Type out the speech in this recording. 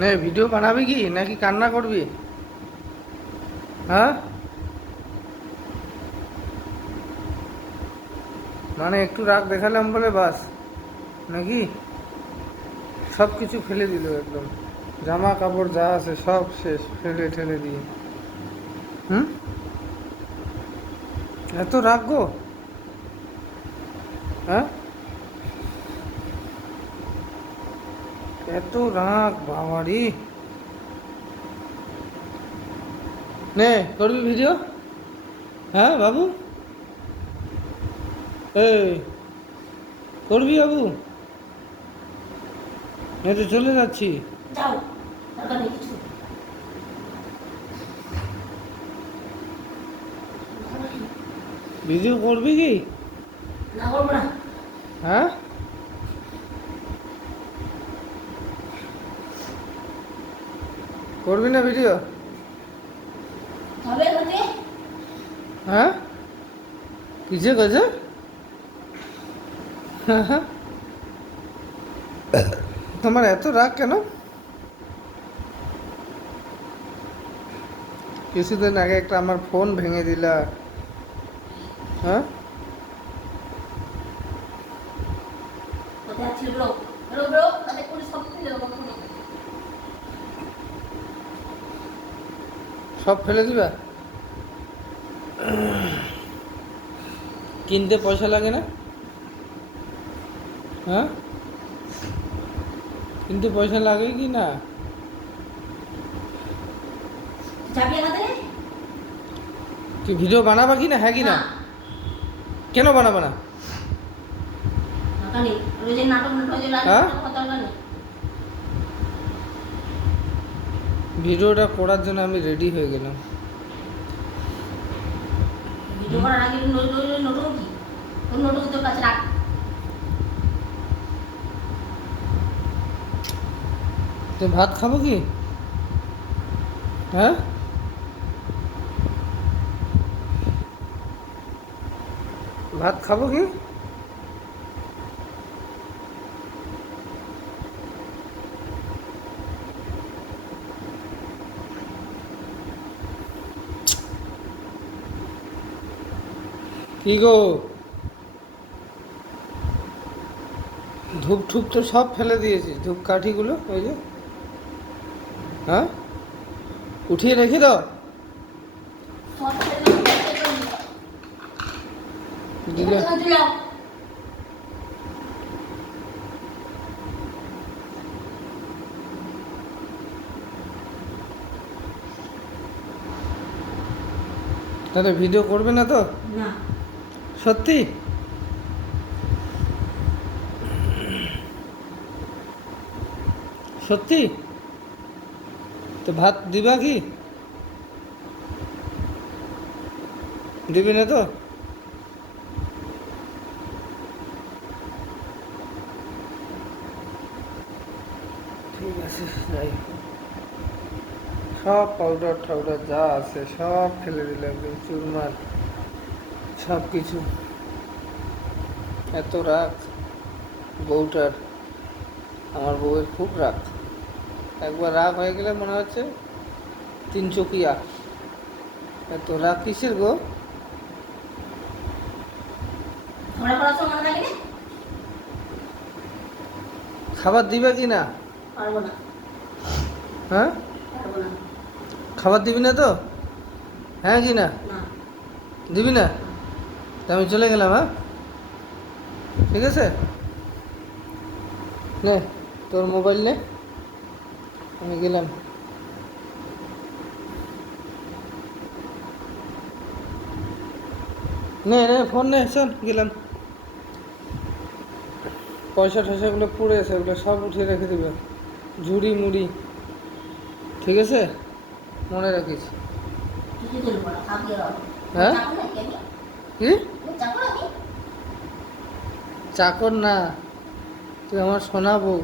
নে ভিডিও বানাবি কি? নাকি কান্না করবি? হ্যাঁ? মানে একটু রাগ দেখালাম বলে বাস, নাকি? সব কিছু ফেলে দিল একদম। জামা কাপড় যা আছে সব শেষ, ফেলে ঠেলে দিয়ে। হুম? এত রাগ গো। হ্যাঁ? এত রাগ বাবারি। নে করবি ভিডিও হ্যাঁ বাবু? এই করবি বাবু? এই তো চলে যাচ্ছি। ভিডিও করবি কি? না করব না। হ্যাঁ? করবি না ভিডিও? হ্যাঁ? কিসে গেছে তোমার এত রাগ কেন? কিছুদিন আগে একটা আমার ফোন ভেঙে দিলা। হ্যাঁ? কোথায় সব ফেলে দেবো কিনতে পয়সা লাগে না হ্যাঁ কিনতে পয়সা লাগে কি না কি ভিডিও বানাবা কি না হ্যাঁ কি না কেন বানাবা না হ্যাঁ? ভিডিওটা করার জন্য আমি রেডি হয়ে গেলাম। ভিডিও করার আগে নোট কি? তোর তোর কাছে রাখ। তো ভাত খাব কি? হ্যাঁ? ভাত খাব কি? কি গো? ধূপ ঠুপ তো সব ফেলে দিয়েছি ধূপ কাঠিগুলো, ওই যে। হ্যাঁ? উঠিয়ে রেখে দাও। তাহলে ভিডিও করবে না তো? না। সত্যি? সত্যি? তো ভাত দিবা কি? দিবি না তো? ঠিক আছে, যাই সব পাউডার টাউডার যা আছে সব ফেলে দিলে একদম চুরমার সব কিছু এত রাগ। বউটার আমার বউয়ের খুব রাগ। একবার রাগ হয়ে গেলে মনে হচ্ছে তিন চকিয়া। এত রাগ কিসের গো? খাবার দিবে কি না? হ্যাঁ? খাবার দিবি না তো? হ্যাঁ কি না। দিবি না? তা আমি চলে গেলাম হ্যাঁ? ঠিক আছে? নে তোর মোবাইল নে। আমি গেলাম। নে নে ফোন নে চল গেলাম। পয়সা টয়সাগুলো পড়ে আছে ওগুলো সব উঠিয়ে রেখে দেবে। ঝুড়ি মুড়ি ঠিক আছে? মনে রাখিস। হ্যাঁ? কি? চাকর না তুই আমার শোনাবো